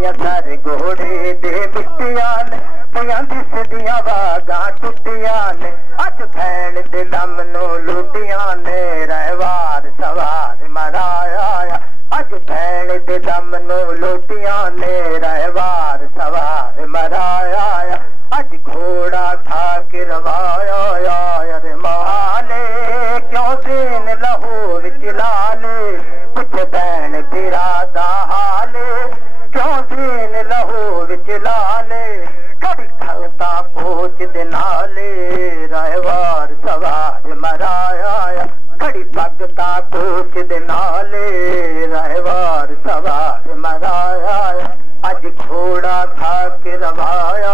पया सारे घोड़े दे मिट्टियां ने पया दिसदियां वागां टुटियां ने अज भैन दे दम नू लुटियां ने रहवार सवार मराया अज भैन दे दम नू लुटियां ने रहवार सवार मराया अज घोड़ा था के रवाया अरे माले क्यों सीन लहू विच लाले कुछ भैन फिरा दा हाले क्यों सीन लहू विच लाले कभी खलता पोच दे नाले रहवार सवार मराया कड़ी पगता पोच दे नाले रहवार सवार मराया अज घोड़ा खा के रवाया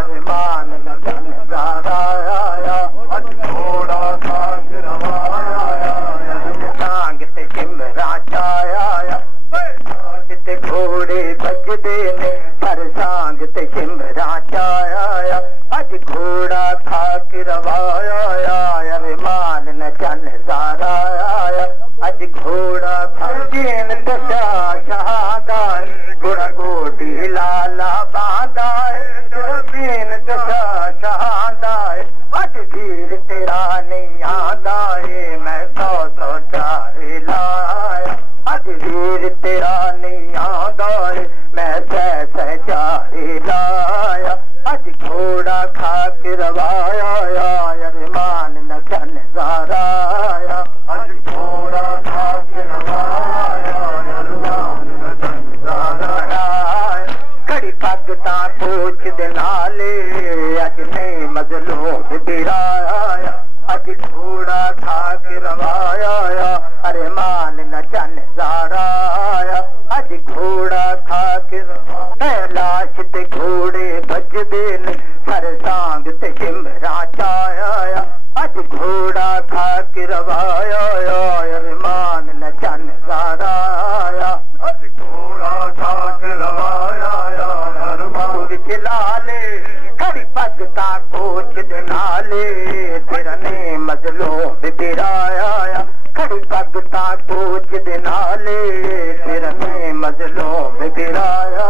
अरे मान न धन गाया अज घोड़ा खा के रवाया सांग ते सिमरा छाया ते घोड़े बजदे ने सर सांग ते सिमरा छाया अज घोड़ा खा के रवाया अरे मान न चन साराया अज घोड़ा खा जीन दशा शहादा घोड़ा गोटी लाला बांधा जीन दशा शहादा अज वीर तेरा नहीं आंदा मैं 100 चारे लाया अज वीर तेरा नहीं आंदा मैं 100 चारे लाया अज घोड़ा खा के रवाया अरे मान न चन साराया अज घोड़ा खा के रवाया अरे मान न चन साराया कड़ी पगता पोच दे नाले अज नहीं मजलूम बिराया अज घोड़ा खा के रवाया अरे मान न चन साराया अज घोड़ा खा के लाश ते घोड़े बजदे ने सर सांग ते सिमरा छाया अज घोड़ा खा के रवाया अरे मान न चन साराया अज घोड़ा खा के रवाया अरे मान विच लाले खड़ी पगता कोच दे नाले तेरा ने मजलूम बिराया खड़ी पगता कोच दे नाले तेरा ने मजलूम बिराया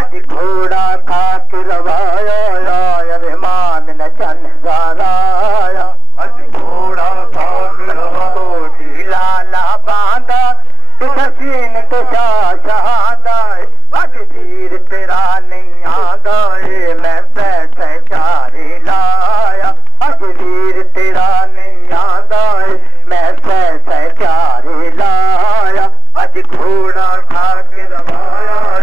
अज घोड़ा खा के रवाया अरे मान न चन साराया अज घोड़ा खा के रवाया लाला बांधा सीन तो शहादा अज वीर तेरा नहीं आंदा मैं 100 चारे लाया अज वीर तेरा नहीं आंदा मैं 100 चारे लाया अज घोड़ा खा के रवाया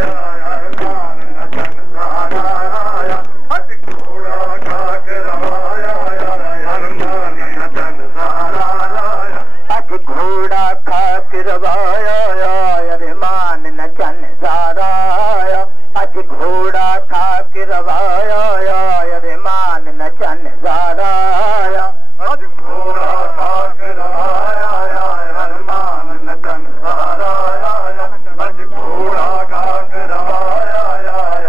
मान न चन साराया अज घोड़ा खा के रवाया मान न चन साराया अज घोड़ा खा के रवाया अरे मान न चन साराया अज घोड़ा खा के रवाया अरे मान न चन साराया अज घोड़ा खा के रवाया अरे मान न चन साराया अज घोड़ा खा के रवाया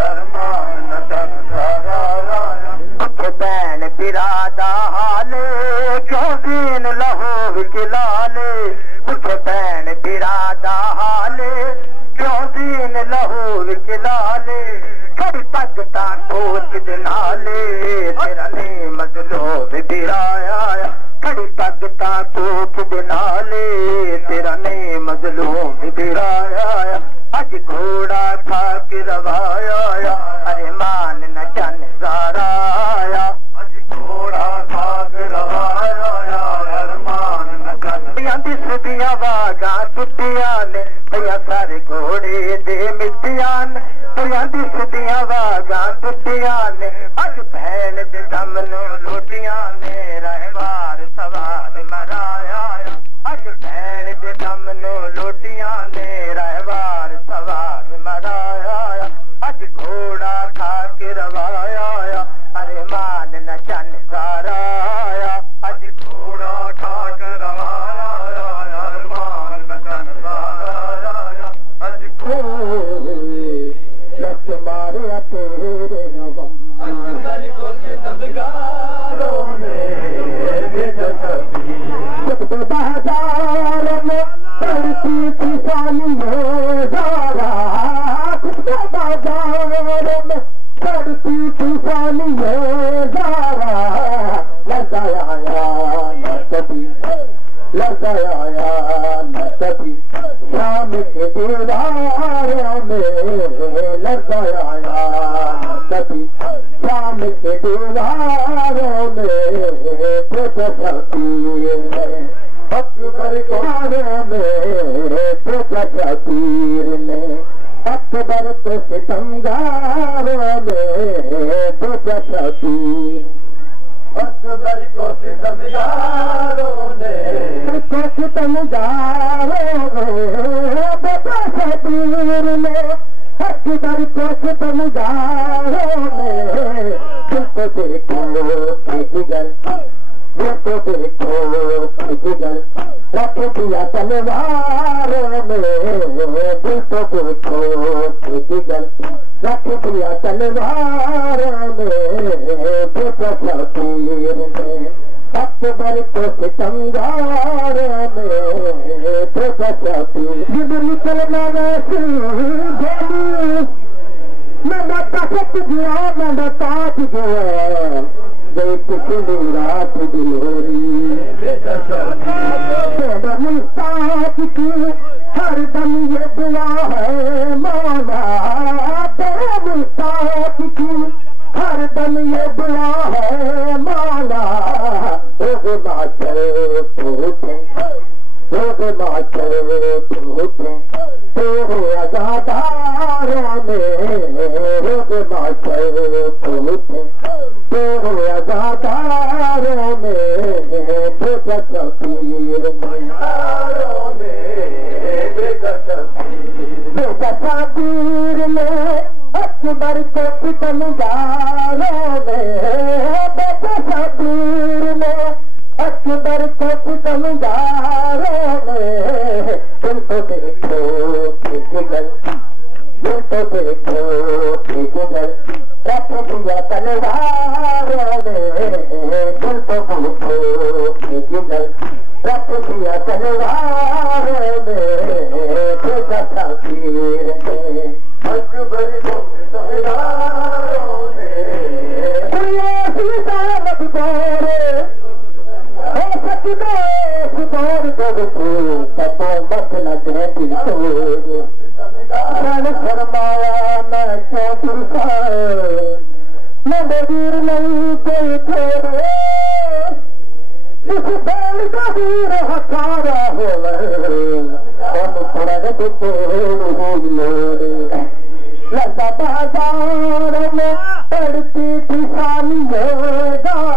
अरे मान न चन साराया कुछ भैन बिरादा हाले क्यों सीन लहू विच लाले कुछ भैन बिरादा हाले क्यों सीन लहू विच लाले खड़ी पगता कोच दे नाले तेरा ने मजलूम बिराया खड़ी पगता कोच दे नाले तेरा ने मजलूम बिराया अज घोड़ा खा के रवाया अरे मान न चन साराया अज घोड़ा खा के रवाया अरे मान न चन दिसदियां वागां टुटियां ने पया सारे घोड़े दे मिट्टियां ने पया दिसदियां वागां टुटियां ने अज भैन दे दम नू लुटियां ने रहवार सवार मराया अज भैन दे दम नू लुटियां ने रहवार सवार मराया अज घोड़ा खा के रवाया अरे मान न चन साराया अज घोड़ा खा के रवाया अरे मान न चन साराया अज लत मारे तेरे नवम को सितमगारों में बेबसी अकबर को सितमगारों ने को सितमगारों में बेबसी में अकबर को सितमगारों में दिल को देखो जिगर दिल को देखो जिगर रख दिया तलवारों में दिल को देखो जिगर रख दिया तलवारों में बेबसीर में अकबर को सितमगारों में बेबसी जिब्रील सलमान मैं तखत गया मैं ताज गया गई पिछली रात दिलोरी तेरा मुस्ताक की हर दम ये दुआ है मौला तेरा मुस्ताक की हर दम ये दुआ है मौला रोग माचल टूटे रोग माचल टूटे तेरे अज़ादारों में रोग माचल टूटे तेरे अज़ादारों में बेबसीर में अकबर को सितमगारों में बेबसीर में अकबर को सितमगारों में दिल को देखो जिगर दिल को देखो जिगर रख दिया तलवारों में दिल को देखो जिगर रख दिया तलवारों में बेबसीर में अकबर को सितमगारों में कोई ऐसी दामद गोरे हो सकते सुधार कर तू तब मत लगे तोरे रण फरमाया मैं चौधरी मैं बजीर नहीं कोई थोड़े जिस बैल का वीर हथारा हो लगा बाजार में पड़ती थी सालियों